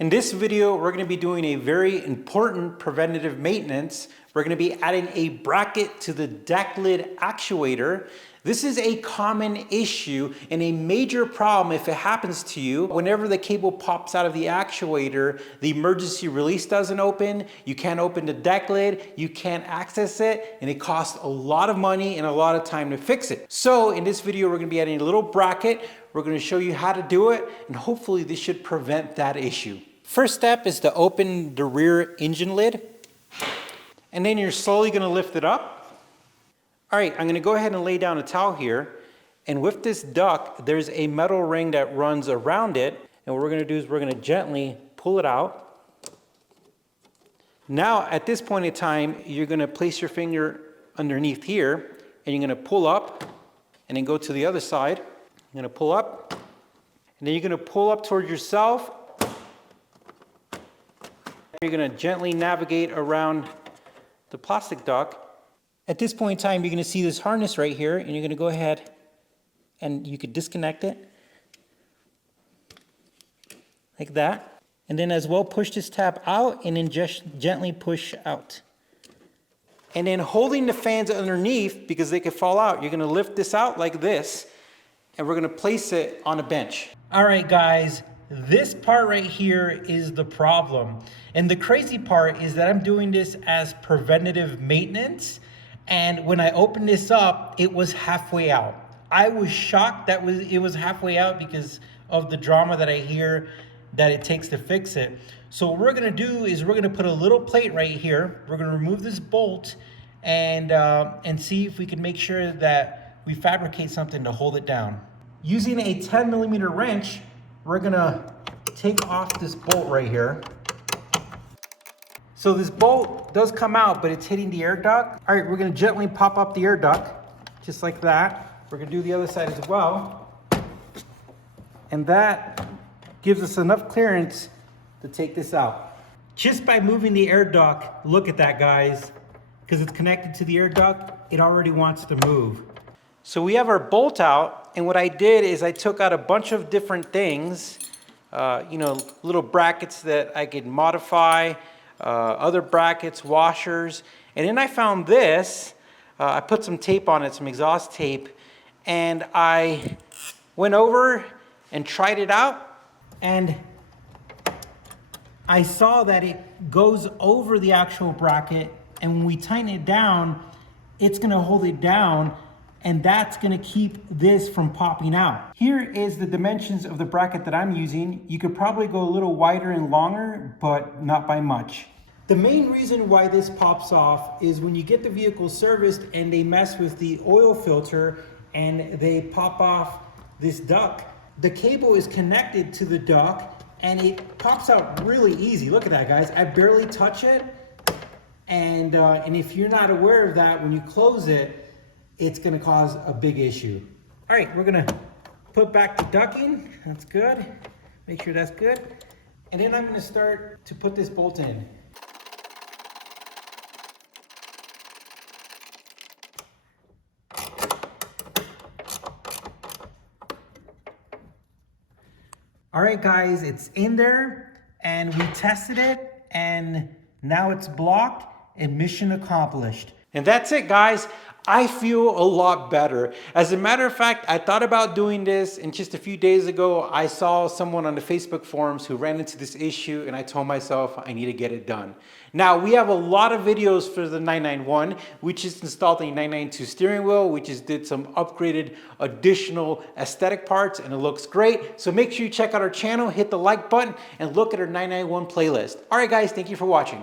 In this video, we're going to be doing a very important preventative maintenance. We're going to be adding a bracket to the deck lid actuator. This is a common issue and a major problem if it happens to you. Whenever the cable pops out of the actuator, the emergency release doesn't open, you can't open the deck lid, you can't access it, and it costs a lot of money and a lot of time to fix it. So in this video, we're going to be adding a little bracket. We're going to show you how to do it, and hopefully this should prevent that issue. First step is to open the rear engine lid, and then you're slowly going to lift it up. All right, I'm going to go ahead and lay down a towel here, and with this duct, there's a metal ring that runs around it, and what we're going to do is we're going to gently pull it out. Now, at this point in time, you're going to place your finger underneath here, and you're going to pull up, and then go to the other side. You're going to pull up, and then you're going to pull up toward yourself. You're going to gently navigate around the plastic duct. At this point in time, you're going to see this harness right here, and you're going to go ahead and you could disconnect it like that. And then as well, push this tab out and then just gently push out. And then holding the fans underneath, because they could fall out, you're going to lift this out like this, and we're going to place it on a bench. All right, guys. This part right here is the problem. And the crazy part is that I'm doing this as preventative maintenance. And when I opened this up, it was halfway out. I was shocked that it was halfway out because of the drama that I hear that it takes to fix it. So what we're gonna do is we're gonna put a little plate right here. We're gonna remove this bolt and see if we can make sure that we fabricate something to hold it down. Using a 10mm wrench, we're gonna take off this bolt right here. So this bolt does come out, but it's hitting the air duct. All right, we're gonna gently pop up the air duct, just like that. We're gonna do the other side as well. And that gives us enough clearance to take this out. Just by moving the air duct, look at that, guys. Because it's connected to the air duct, it already wants to move. So we have our bolt out, and what I did is I took out a bunch of different things, little brackets that I could modify, other brackets, washers, and then I found this. I put some tape on it, some exhaust tape, and I went over and tried it out, and I saw that it goes over the actual bracket, and when we tighten it down, it's gonna hold it down, and that's gonna keep this from popping out. Here is the dimensions of the bracket that I'm using. You could probably go a little wider and longer, but not by much. The main reason why this pops off is when you get the vehicle serviced and they mess with the oil filter and they pop off this duct. The cable is connected to the duct and it pops out really easy. Look at that, guys. I barely touch it. And if you're not aware of that, when you close it, it's gonna cause a big issue. All right, we're gonna put back the ducting. That's good. Make sure that's good. And then I'm gonna start to put this bolt in. All right, guys, it's in there and we tested it and now it's blocked and mission accomplished. And that's it, guys. I feel a lot better. As a matter of fact, I thought about doing this, and just a few days ago, I saw someone on the Facebook forums who ran into this issue, and I told myself I need to get it done. Now, we have a lot of videos for the 991. We just installed a 992 steering wheel. We just did some upgraded additional aesthetic parts, and it looks great. So make sure you check out our channel, hit the like button, and look at our 991 playlist. All right, guys, thank you for watching.